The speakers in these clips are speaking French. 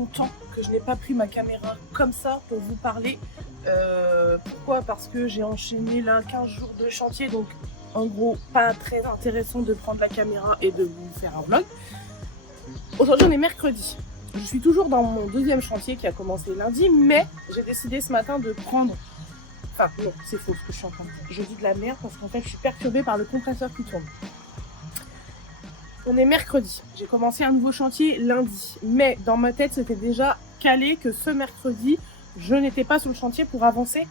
longtemps que je n'ai pas pris ma caméra comme ça pour vous parler. Pourquoi? Parce que j'ai enchaîné là 15 jours de chantier, donc en gros pas très intéressant de prendre la caméra et de vous faire un vlog. Aujourd'hui on est mercredi. Je suis toujours dans mon deuxième chantier qui a commencé lundi, mais j'ai décidé ce matin de prendre... Enfin non, c'est faux ce que je suis en train de dire. Je dis de la merde parce qu'en fait je suis perturbée par le compresseur qui tourne. On est mercredi, j'ai commencé un nouveau chantier lundi, mais dans ma tête c'était déjà calé que ce mercredi, je n'étais pas sur le chantier pour avancer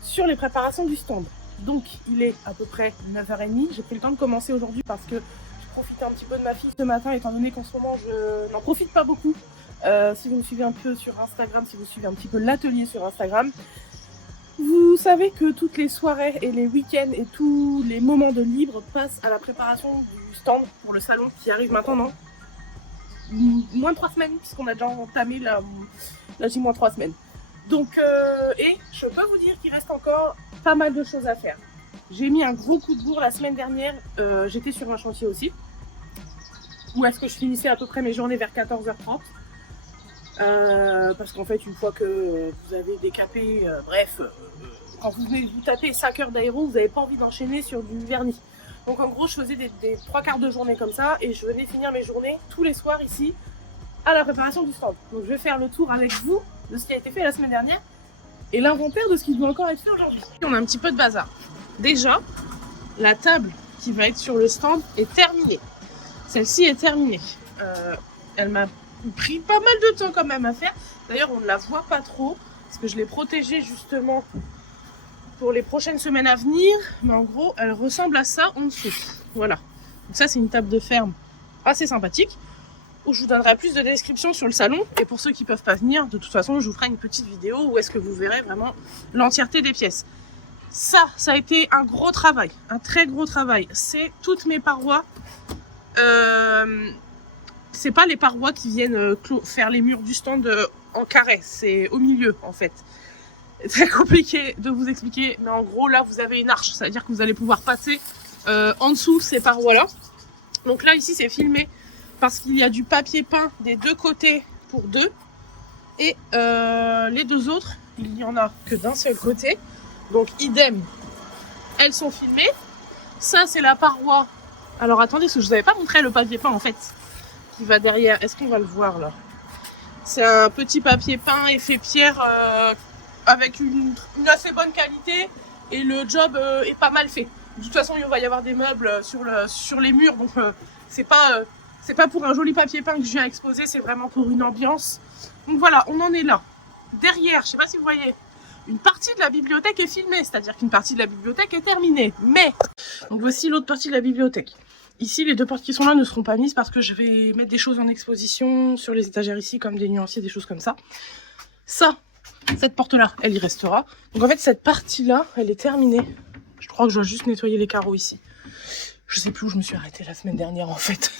sur les préparations du stand. Donc il est à peu près 9h30, j'ai pris le temps de commencer aujourd'hui parce que je profitais un petit peu de ma fille ce matin étant donné qu'en ce moment je n'en profite pas beaucoup. Si vous me suivez un peu sur Instagram, si vous suivez un petit peu l'atelier sur Instagram, vous savez que toutes les soirées et les week-ends et tous les moments de libre passent à la préparation du stand pour le salon qui arrive maintenant dans moins de 3 semaines puisqu'on a déjà entamé la J- 3 semaines. Donc, et je peux vous dire qu'il reste encore pas mal de choses à faire. J'ai mis un gros coup de bourre la semaine dernière, j'étais sur un chantier aussi, où est-ce que je finissais à peu près mes journées vers 14h30. Parce qu'en fait une fois que vous avez décapé, quand vous venez vous taper 5 heures d'aéro, vous n'avez pas envie d'enchaîner sur du vernis. Donc en gros je faisais des 3 quarts de journée comme ça et je venais finir mes journées tous les soirs ici à la préparation du stand. Donc je vais faire le tour avec vous de ce qui a été fait la semaine dernière et l'inventaire de ce qui doit encore être fait aujourd'hui. On a un petit peu de bazar. Déjà, la table qui va être sur le stand est terminée. Celle-ci est terminée. Elle m'a pris pas mal de temps quand même à faire. D'ailleurs on ne la voit pas trop parce que je l'ai protégée justement pour les prochaines semaines à venir, mais en gros elle ressemble à ça en dessous. Voilà, donc ça c'est une table de ferme assez sympathique où je vous donnerai plus de descriptions sur le salon, et pour ceux qui peuvent pas venir, de toute façon je vous ferai une petite vidéo où est-ce que vous verrez vraiment l'entièreté des pièces. Ça a été un gros travail, un très gros travail. C'est toutes mes parois. C'est pas les parois qui viennent faire les murs du stand en carré, c'est au milieu en fait. C'est très compliqué de vous expliquer, mais en gros là vous avez une arche, c'est-à-dire que vous allez pouvoir passer en dessous ces parois là. Donc là ici c'est filmé parce qu'il y a du papier peint des deux côtés pour deux, et les deux autres il n'y en a que d'un seul côté, donc idem, elles sont filmées. Ça c'est la paroi, alors attendez parce que je vous avais pas montré le papier peint en fait qui va derrière, est-ce qu'on va le voir là? C'est un petit papier peint effet pierre avec une assez bonne qualité, et le job est pas mal fait. De toute façon il va y avoir des meubles sur les murs, donc c'est pas pour un joli papier peint que je viens exposer, c'est vraiment pour une ambiance. Donc voilà, on en est là. Derrière, je sais pas si vous voyez, une partie de la bibliothèque est filmée, c'est-à-dire qu'une partie de la bibliothèque est terminée. Mais, donc voici l'autre partie de la bibliothèque. Ici, les deux portes qui sont là ne seront pas mises parce que je vais mettre des choses en exposition sur les étagères ici, comme des nuanciers, des choses comme ça. Ça, cette porte-là, elle y restera. Donc en fait, cette partie-là, elle est terminée. Je crois que je dois juste nettoyer les carreaux ici. Je sais plus où je me suis arrêtée la semaine dernière en fait.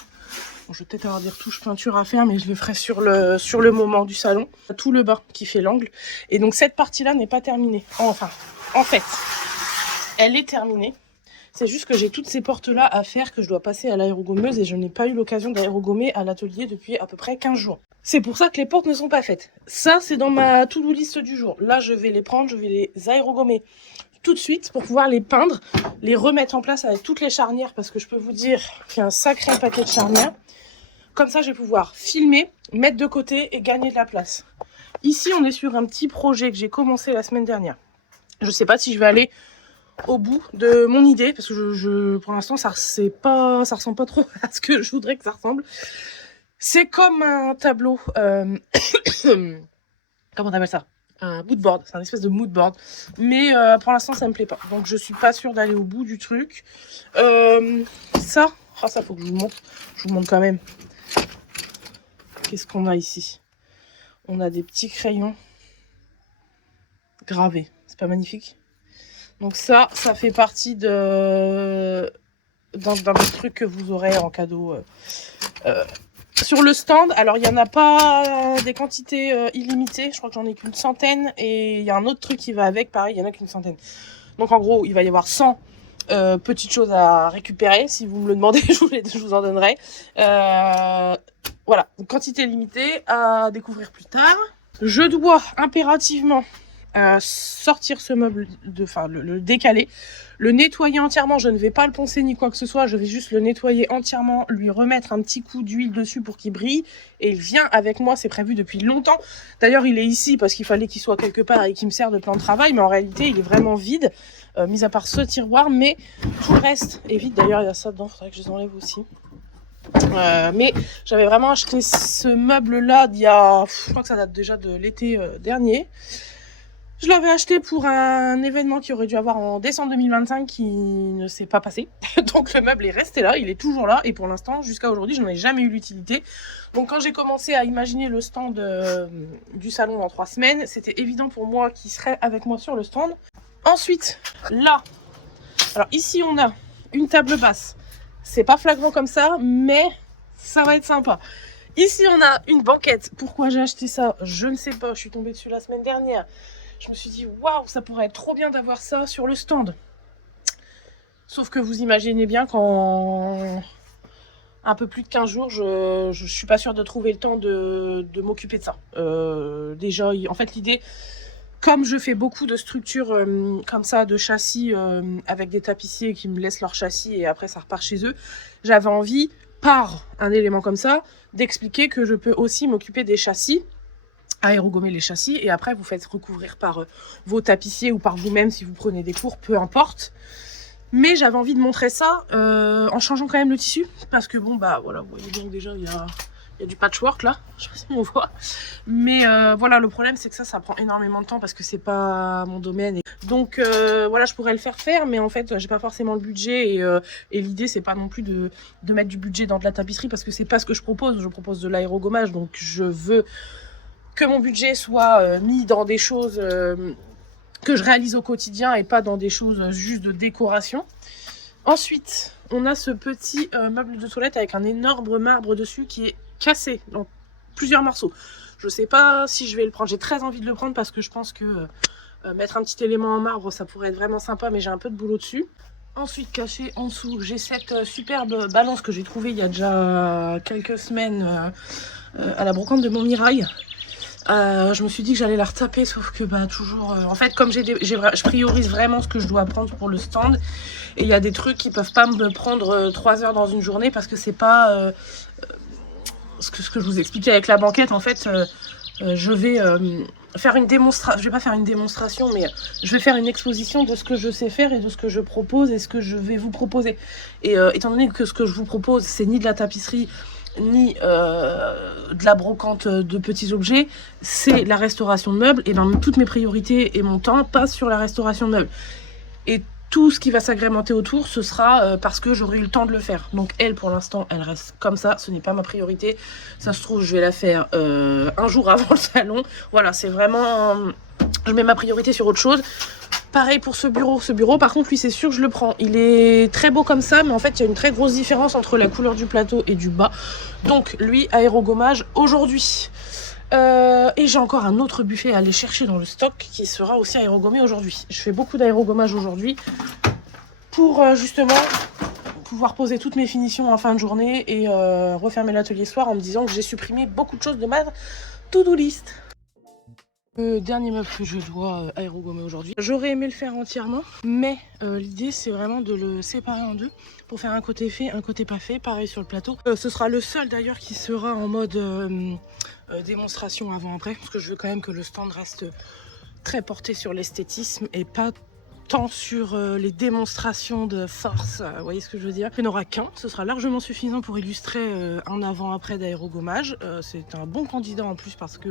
Bon, je vais peut-être avoir des retouches peinture à faire, mais je les ferai sur le moment du salon. Tout le bas qui fait l'angle. Et donc cette partie-là n'est pas terminée. Enfin, en fait, elle est terminée. C'est juste que j'ai toutes ces portes-là à faire, que je dois passer à l'aérogommeuse, et je n'ai pas eu l'occasion d'aérogommer à l'atelier depuis à peu près 15 jours. C'est pour ça que les portes ne sont pas faites. Ça, c'est dans ma to-do list du jour. Là, je vais les prendre, je vais les aérogommer tout de suite pour pouvoir les peindre, les remettre en place avec toutes les charnières, parce que je peux vous dire qu'il y a un sacré paquet de charnières. Comme ça, je vais pouvoir filmer, mettre de côté et gagner de la place. Ici, on est sur un petit projet que j'ai commencé la semaine dernière. Je ne sais pas si je vais aller au bout de mon idée, parce que pour l'instant ça ressemble pas trop à ce que je voudrais que ça ressemble. C'est comme un tableau comment on appelle ça, un mood board, c'est un espèce de mood board, mais pour l'instant ça me plaît pas, donc je suis pas sûre d'aller au bout du truc. Ça faut que je vous montre quand même. Qu'est-ce qu'on a ici? On a des petits crayons gravés, c'est pas magnifique? Donc ça fait partie d'un des trucs que vous aurez en cadeau sur le stand. Alors il n'y en a pas des quantités illimitées, je crois que j'en ai qu'une centaine, et il y a un autre truc qui va avec, pareil, il y en a qu'une centaine. Donc en gros il va y avoir 100 Petite chose à récupérer, si vous me le demandez, je vous en donnerai. Voilà, quantité limitée à découvrir plus tard. Je dois impérativement sortir ce meuble, le décaler, le nettoyer entièrement. Je ne vais pas le poncer ni quoi que ce soit, je vais juste le nettoyer entièrement, lui remettre un petit coup d'huile dessus pour qu'il brille. Et il vient avec moi, c'est prévu depuis longtemps. D'ailleurs, il est ici parce qu'il fallait qu'il soit quelque part et qu'il me sert de plan de travail, mais en réalité, il est vraiment vide, mis à part ce tiroir, mais tout le reste est vide. D'ailleurs, il y a ça dedans, il faudrait que je les enlève aussi. Mais j'avais vraiment acheté ce meuble là il y a, je crois que ça date déjà de l'été dernier. Je l'avais acheté pour un événement qui aurait dû avoir en décembre 2025 qui ne s'est pas passé. Donc le meuble est resté là, il est toujours là et pour l'instant jusqu'à aujourd'hui je n'en ai jamais eu l'utilité. Donc quand j'ai commencé à imaginer le stand du salon dans 3 semaines, c'était évident pour moi qu'il serait avec moi sur le stand. Ensuite là, alors ici on a une table basse. C'est pas flagrant comme ça, mais ça va être sympa. Ici, on a une banquette. Pourquoi j'ai acheté ça? Je ne sais pas. Je suis tombée dessus la semaine dernière. Je me suis dit, waouh, ça pourrait être trop bien d'avoir ça sur le stand. Sauf que vous imaginez bien qu'en un peu plus de 15 jours, je suis pas sûre de trouver le temps de m'occuper de ça. Déjà, en fait, l'idée... Comme je fais beaucoup de structures comme ça, de châssis avec des tapissiers qui me laissent leur châssis et après ça repart chez eux, j'avais envie, par un élément comme ça, d'expliquer que je peux aussi m'occuper des châssis, aérogommer les châssis et après vous faites recouvrir par vos tapissiers ou par vous-même si vous prenez des cours, peu importe. Mais j'avais envie de montrer ça en changeant quand même le tissu parce que bon bah voilà, vous voyez bien que déjà il y a du patchwork là, je sais pas si on voit. Mais voilà, le problème c'est que ça prend énormément de temps parce que c'est pas mon domaine. Donc voilà, je pourrais le faire, mais en fait j'ai pas forcément le budget et l'idée c'est pas non plus de mettre du budget dans de la tapisserie parce que c'est pas ce que je propose de l'aérogommage. Donc je veux que mon budget soit mis dans des choses que je réalise au quotidien et pas dans des choses juste de décoration. Ensuite, on a ce petit meuble de toilette avec un énorme marbre dessus qui est cassé dans plusieurs morceaux. Je sais pas si je vais le prendre. J'ai très envie de le prendre parce que je pense que mettre un petit élément en marbre, ça pourrait être vraiment sympa, mais j'ai un peu de boulot dessus. Ensuite, caché en dessous, j'ai cette superbe balance que j'ai trouvée il y a déjà quelques semaines à la brocante de Montmirail. Je me suis dit que j'allais la retaper, sauf que bah toujours... en fait, comme je priorise vraiment ce que je dois prendre pour le stand, et il y a des trucs qui peuvent pas me prendre 3 heures dans une journée parce que c'est pas ce que je vous expliquais avec la banquette. En fait, je vais faire une démonstration. Je vais pas faire une démonstration, mais je vais faire une exposition de ce que je sais faire et de ce que je propose et ce que je vais vous proposer. Et étant donné que ce que je vous propose, c'est ni de la tapisserie ni de la brocante de petits objets, c'est la restauration de meubles, et ben toutes mes priorités et mon temps passent sur la restauration de meubles. Et tout ce qui va s'agrémenter autour, ce sera parce que j'aurai eu le temps de le faire. Donc elle, pour l'instant, elle reste comme ça, ce n'est pas ma priorité. Ça se trouve, je vais la faire un jour avant le salon. Voilà, c'est vraiment... je mets ma priorité sur autre chose. Pareil pour ce bureau. Ce bureau, par contre, lui, c'est sûr que je le prends. Il est très beau comme ça, mais en fait, il y a une très grosse différence entre la couleur du plateau et du bas. Donc, lui, aérogommage aujourd'hui. Et j'ai encore un autre buffet à aller chercher dans le stock qui sera aussi aérogommé aujourd'hui. Je fais beaucoup d'aérogommage aujourd'hui pour justement pouvoir poser toutes mes finitions en fin de journée et refermer l'atelier soir en me disant que j'ai supprimé beaucoup de choses de ma to-do list. Le dernier meuble que je dois aérogommer aujourd'hui. J'aurais aimé le faire entièrement, mais l'idée c'est vraiment de le séparer en deux pour faire un côté fait, un côté pas fait, pareil sur le plateau. Ce sera le seul d'ailleurs qui sera en mode démonstration avant-après, parce que je veux quand même que le stand reste très porté sur l'esthétisme et pas tant sur les démonstrations de force, vous voyez ce que je veux dire. Il n'y en aura qu'un, ce sera largement suffisant pour illustrer un avant-après d'aérogommage. C'est un bon candidat en plus parce que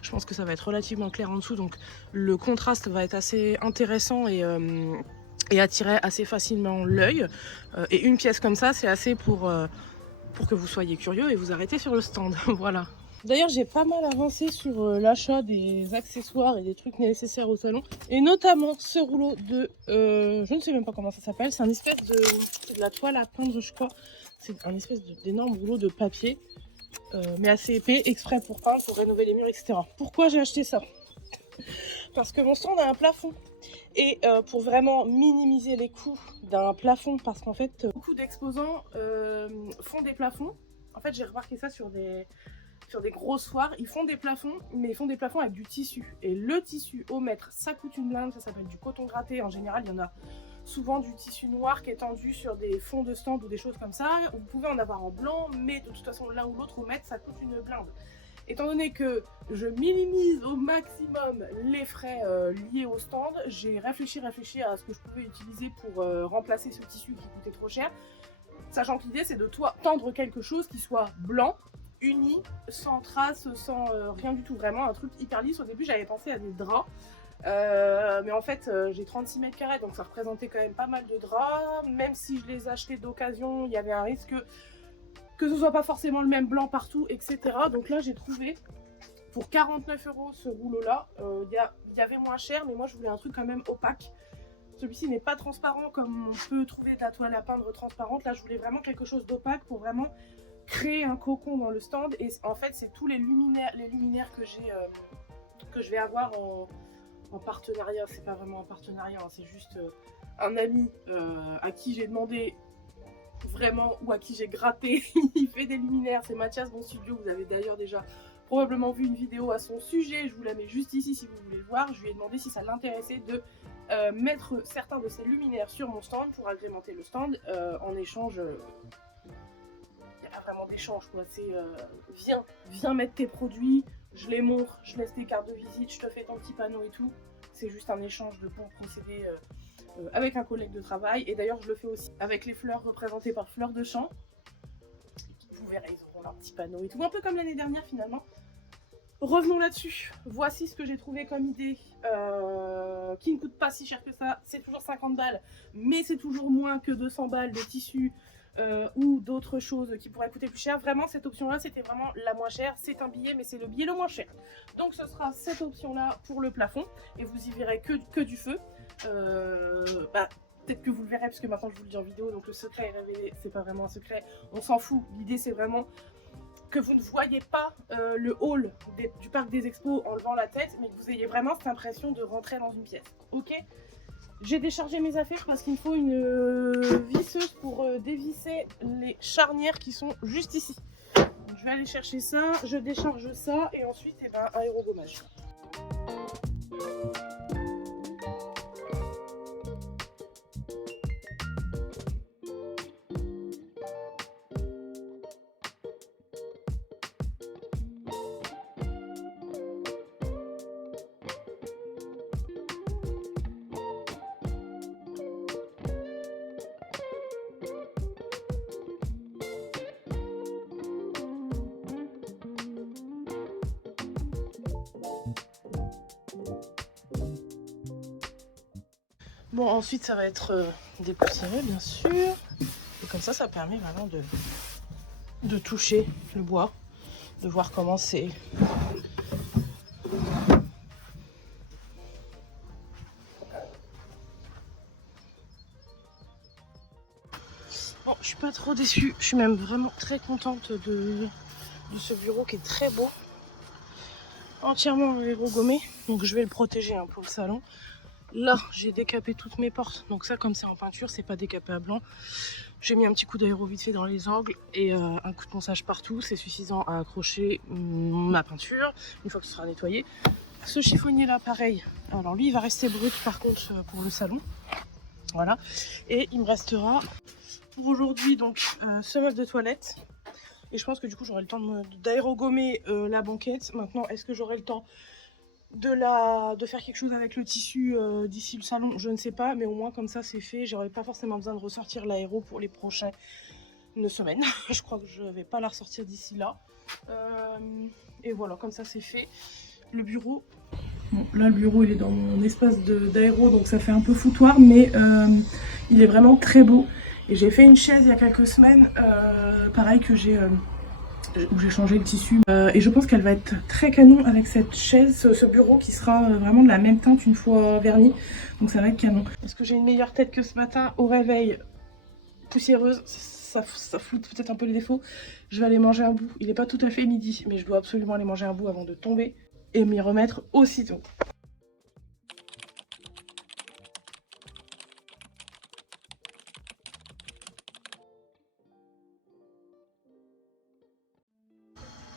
je pense que ça va être relativement clair en dessous, donc le contraste va être assez intéressant et attirer assez facilement l'œil. Et une pièce comme ça, c'est assez pour que vous soyez curieux et vous arrêtez sur le stand. Voilà. D'ailleurs, j'ai pas mal avancé sur l'achat des accessoires et des trucs nécessaires au salon. Et notamment ce rouleau de... je ne sais même pas comment ça s'appelle. C'est un espèce de... c'est de la toile à peindre, je crois. C'est un espèce d'énorme rouleau de papier. Mais assez épais, exprès pour peindre, pour rénover les murs, etc. Pourquoi j'ai acheté ça? parce que mon stand a un plafond. Et pour vraiment minimiser les coûts d'un plafond, parce qu'en fait, beaucoup d'exposants font des plafonds. En fait, j'ai remarqué ça sur des grosses foires, ils font des plafonds, mais ils font des plafonds avec du tissu. Et le tissu au mètre, ça coûte une blinde, ça s'appelle du coton gratté. En général, il y en a souvent du tissu noir qui est tendu sur des fonds de stand ou des choses comme ça. Vous pouvez en avoir en blanc, mais de toute façon, l'un ou l'autre au mètre, ça coûte une blinde. Étant donné que je minimise au maximum les frais liés au stand, j'ai réfléchi à ce que je pouvais utiliser pour remplacer ce tissu qui coûtait trop cher. Sachant que l'idée, c'est de tendre quelque chose qui soit blanc, uni, sans traces, sans rien du tout, vraiment un truc hyper lisse. Au début j'avais pensé à des draps, mais en fait j'ai 36 mètres carrés, donc ça représentait quand même pas mal de draps. Même si je les achetais d'occasion, il y avait un risque que ce soit pas forcément le même blanc partout, etc. Donc là j'ai trouvé pour 49 € ce rouleau là. Il y avait moins cher, mais moi je voulais un truc quand même opaque. Celui-ci n'est pas transparent comme on peut trouver de la toile à peindre transparente. Là je voulais vraiment quelque chose d'opaque pour vraiment créer un cocon dans le stand. Et en fait c'est tous les luminaires que je vais avoir en partenariat. C'est pas vraiment un partenariat, hein, c'est juste un ami à qui j'ai demandé vraiment, ou à qui j'ai gratté. Il fait des luminaires, c'est Mathias Bon Studio. Vous avez d'ailleurs déjà probablement vu une vidéo à son sujet, je vous la mets juste ici si vous voulez le voir. Je lui ai demandé si ça l'intéressait de mettre certains de ces luminaires sur mon stand pour agrémenter le stand. En échange, il n'y a pas vraiment d'échange quoi, c'est viens mettre tes produits, je les montre, je laisse tes cartes de visite, je te fais ton petit panneau et tout. C'est juste un échange de bons procédés avec un collègue de travail. Et d'ailleurs je le fais aussi avec les fleurs représentées par Fleurs de Champ. Vous verrez, ils auront leur petit panneau et tout, un peu comme l'année dernière finalement. Revenons là-dessus. Voici ce que j'ai trouvé comme idée qui ne coûte pas si cher que ça. C'est toujours 50 balles, mais c'est toujours moins que 200 balles de tissu ou d'autres choses qui pourraient coûter plus cher. Vraiment, cette option-là, c'était vraiment la moins chère. C'est un billet, mais c'est le billet le moins cher. Donc, ce sera cette option-là pour le plafond. Et vous y verrez que du feu. Peut-être que vous le verrez, parce que maintenant, je vous le dis en vidéo. Donc, le secret est révélé. C'est pas vraiment un secret. On s'en fout. L'idée, c'est vraiment que vous ne voyez pas le hall du parc des expos en levant la tête, mais que vous ayez vraiment cette impression de rentrer dans une pièce. Ok, j'ai déchargé mes affaires parce qu'il me faut une visseuse pour dévisser les charnières qui sont juste ici. Donc, je vais aller chercher ça, je décharge ça et ensuite un aérogommage. Bon, ensuite ça va être dépoussiéré bien sûr. Et comme ça permet vraiment de toucher le bois, de voir comment c'est. Bon, je suis pas trop déçue, je suis même vraiment très contente de ce bureau qui est très beau. Entièrement aérogommé, donc je vais le protéger un peu le salon. Là, j'ai décapé toutes mes portes, donc ça, comme c'est en peinture, c'est pas décapé à blanc. J'ai mis un petit coup d'aéro vite fait dans les angles et un coup de ponçage partout. C'est suffisant à accrocher ma peinture une fois que ce sera nettoyé. Ce chiffonnier là, pareil. Alors lui, il va rester brut par contre pour le salon. Voilà. Et il me restera pour aujourd'hui donc ce meuble de toilette. Et je pense que du coup, j'aurai le temps d'aérogommer la banquette. Maintenant, est-ce que j'aurai le temps de faire quelque chose avec le tissu d'ici le salon, je ne sais pas, mais au moins comme ça c'est fait. J'aurais pas forcément besoin de ressortir l'aéro pour les prochaines semaines. Je crois que je vais pas la ressortir d'ici là. Et voilà, comme ça c'est fait. Le bureau, bon, là le bureau il est dans mon espace d'aéro, donc ça fait un peu foutoir, mais il est vraiment très beau. Et j'ai fait une chaise il y a quelques semaines, pareil que où j'ai changé le tissu et je pense qu'elle va être très canon avec cette chaise, ce bureau qui sera vraiment de la même teinte une fois verni, donc ça va être canon. Est-ce que j'ai une meilleure tête que ce matin au réveil? Poussiéreuse, ça fout peut-être un peu les défauts. Je vais aller manger un bout, il n'est pas tout à fait midi, mais je dois absolument aller manger un bout avant de tomber et m'y remettre aussitôt.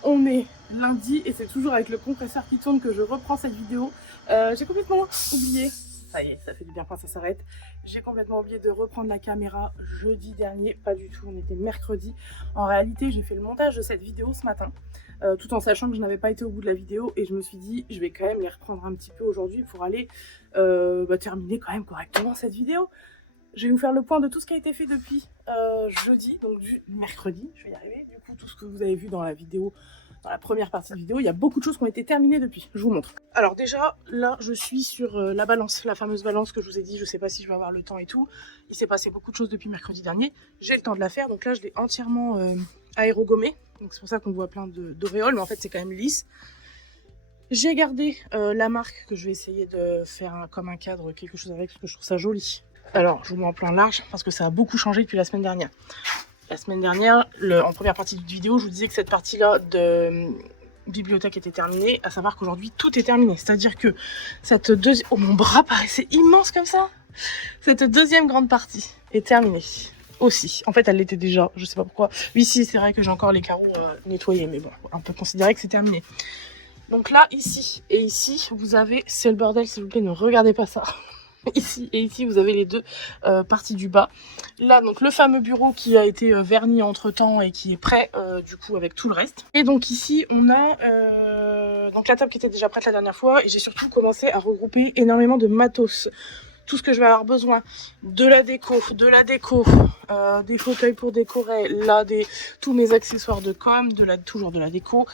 On est lundi et c'est toujours avec le compresseur qui tourne que je reprends cette vidéo. J'ai complètement oublié, ça y est, ça fait du bien quand ça s'arrête. J'ai complètement oublié de reprendre la caméra jeudi dernier, pas du tout, on était mercredi. En réalité, j'ai fait le montage de cette vidéo ce matin, tout en sachant que je n'avais pas été au bout de la vidéo et je me suis dit, je vais quand même les reprendre un petit peu aujourd'hui pour aller terminer quand même correctement cette vidéo. Je vais vous faire le point de tout ce qui a été fait depuis jeudi, donc du mercredi, je vais y arriver. Du coup, tout ce que vous avez vu dans la vidéo, dans la première partie de vidéo, il y a beaucoup de choses qui ont été terminées depuis. Je vous montre. Alors déjà, là, je suis sur la balance, la fameuse balance que je vous ai dit. Je sais pas si je vais avoir le temps et tout. Il s'est passé beaucoup de choses depuis mercredi dernier. J'ai le temps de la faire, donc là, je l'ai entièrement aérogommée. Donc c'est pour ça qu'on voit plein d'auréoles, mais en fait, c'est quand même lisse. J'ai gardé la marque que je vais essayer de faire comme un cadre, quelque chose avec, parce que je trouve ça joli. Alors, je vous mets en plan large parce que ça a beaucoup changé depuis la semaine dernière. La semaine dernière, en première partie de vidéo, je vous disais que cette partie-là de bibliothèque était terminée, à savoir qu'aujourd'hui, tout est terminé. C'est-à-dire que cette deuxième... Oh, mon bras paraissait immense comme ça. Cette deuxième grande partie est terminée aussi. En fait, elle l'était déjà, je sais pas pourquoi. Oui, si, c'est vrai que j'ai encore les carreaux nettoyés, mais bon, on peut considérer que c'est terminé. Donc là, ici et ici, vous avez... C'est le bordel, s'il vous plaît, ne regardez pas ça. Ici et ici, vous avez les deux parties du bas. Là, donc le fameux bureau qui a été verni entre temps et qui est prêt, du coup, avec tout le reste. Et donc ici, on a donc la table qui était déjà prête la dernière fois. Et j'ai surtout commencé à regrouper énormément de matos. Tout ce que je vais avoir besoin, de la déco, des fauteuils pour décorer, là, tous mes accessoires de com, toujours de la déco,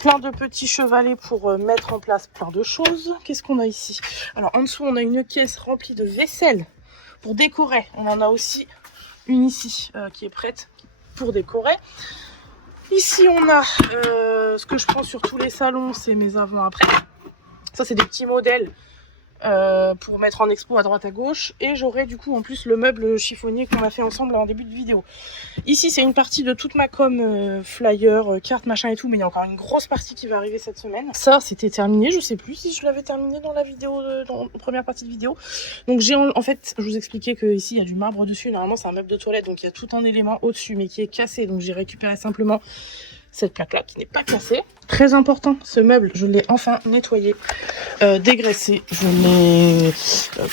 plein de petits chevalets pour mettre en place plein de choses. Qu'est-ce qu'on a ici? Alors en dessous, on a une caisse remplie de vaisselle pour décorer. On en a aussi une ici qui est prête pour décorer. Ici, on a ce que je prends sur tous les salons, c'est mes avant-après. Ça, c'est des petits modèles. Pour mettre en expo à droite à gauche, et j'aurai du coup en plus le meuble chiffonnier qu'on a fait ensemble en début de vidéo. Ici c'est une partie de toute ma com, flyer, carte machin et tout, mais il y a encore une grosse partie qui va arriver cette semaine. Ça c'était terminé, je sais plus si je l'avais terminé dans la vidéo, dans la première partie de vidéo. Donc j'ai en fait, je vous expliquais que ici il y a du marbre dessus, normalement c'est un meuble de toilette, donc il y a tout un élément au dessus mais qui est cassé, donc j'ai récupéré simplement cette plaque là qui n'est pas cassée. Très important, ce meuble je l'ai enfin nettoyé, dégraissé, je l'ai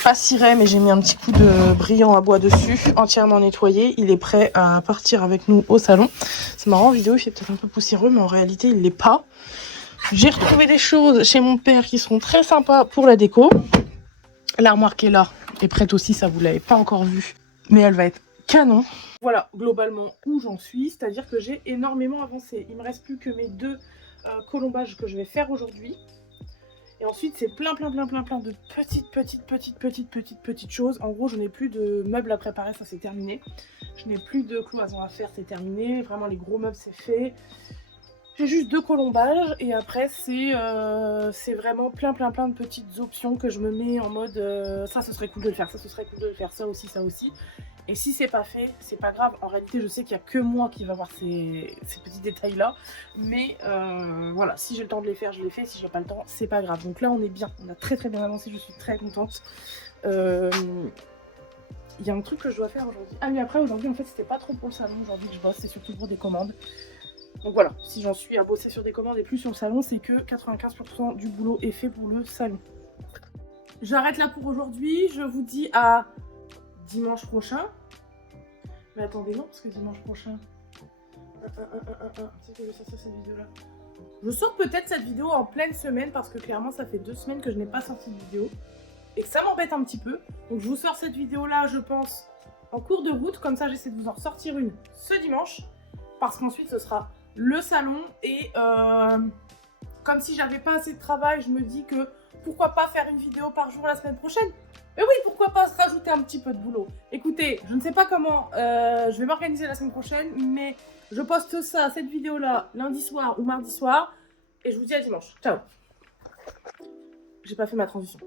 pas ciré mais j'ai mis un petit coup de brillant à bois dessus, entièrement nettoyé. Il est prêt à partir avec nous au salon. C'est marrant, en vidéo il fait peut-être un peu poussiéreux mais en réalité il l'est pas. J'ai retrouvé des choses chez mon père qui seront très sympas pour la déco. L'armoire qui est là est prête aussi, ça vous l'avez pas encore vu, mais elle va être canon. Voilà globalement où j'en suis, c'est-à-dire que j'ai énormément avancé. Il me reste plus que mes deux colombages que je vais faire aujourd'hui. Et ensuite c'est plein de petites choses. En gros je n'ai plus de meubles à préparer, ça c'est terminé. Je n'ai plus de cloisons à faire, c'est terminé. Vraiment les gros meubles c'est fait. J'ai juste deux colombages et après c'est vraiment plein de petites options que je me mets en mode ça ce serait cool de le faire, ça ce serait cool de le faire, ça aussi. Et si c'est pas fait, c'est pas grave. En réalité, je sais qu'il n'y a que moi qui va voir ces petits détails-là. Mais voilà, si j'ai le temps de les faire, je les fais. Si j'ai pas le temps, c'est pas grave. Donc là, on est bien. On a très bien avancé. Je suis très contente. Il y a un truc que je dois faire aujourd'hui. Ah oui, après, aujourd'hui, en fait, c'était pas trop pour le salon. Aujourd'hui que je bosse, c'est surtout pour des commandes. Donc voilà, si j'en suis à bosser sur des commandes et plus sur le salon, c'est que 95% du boulot est fait pour le salon. J'arrête là pour aujourd'hui. Je vous dis à dimanche prochain. Mais attendez, non, parce que dimanche prochain... C'est que je sors cette vidéo-là. Je sors peut-être cette vidéo en pleine semaine, parce que clairement, ça fait 2 semaines que je n'ai pas sorti de vidéo. Et que ça m'embête un petit peu. Donc je vous sors cette vidéo-là, je pense, en cours de route. Comme ça, j'essaie de vous en ressortir une ce dimanche. Parce qu'ensuite, ce sera le salon. Et comme si j'avais pas assez de travail, je me dis que pourquoi pas faire une vidéo par jour la semaine prochaine. Mais oui, pourquoi pas se rajouter un petit peu de boulot. Écoutez, je ne sais pas comment je vais m'organiser la semaine prochaine, mais je poste cette vidéo-là, lundi soir ou mardi soir. Et je vous dis à dimanche. Ciao. J'ai pas fait ma transition.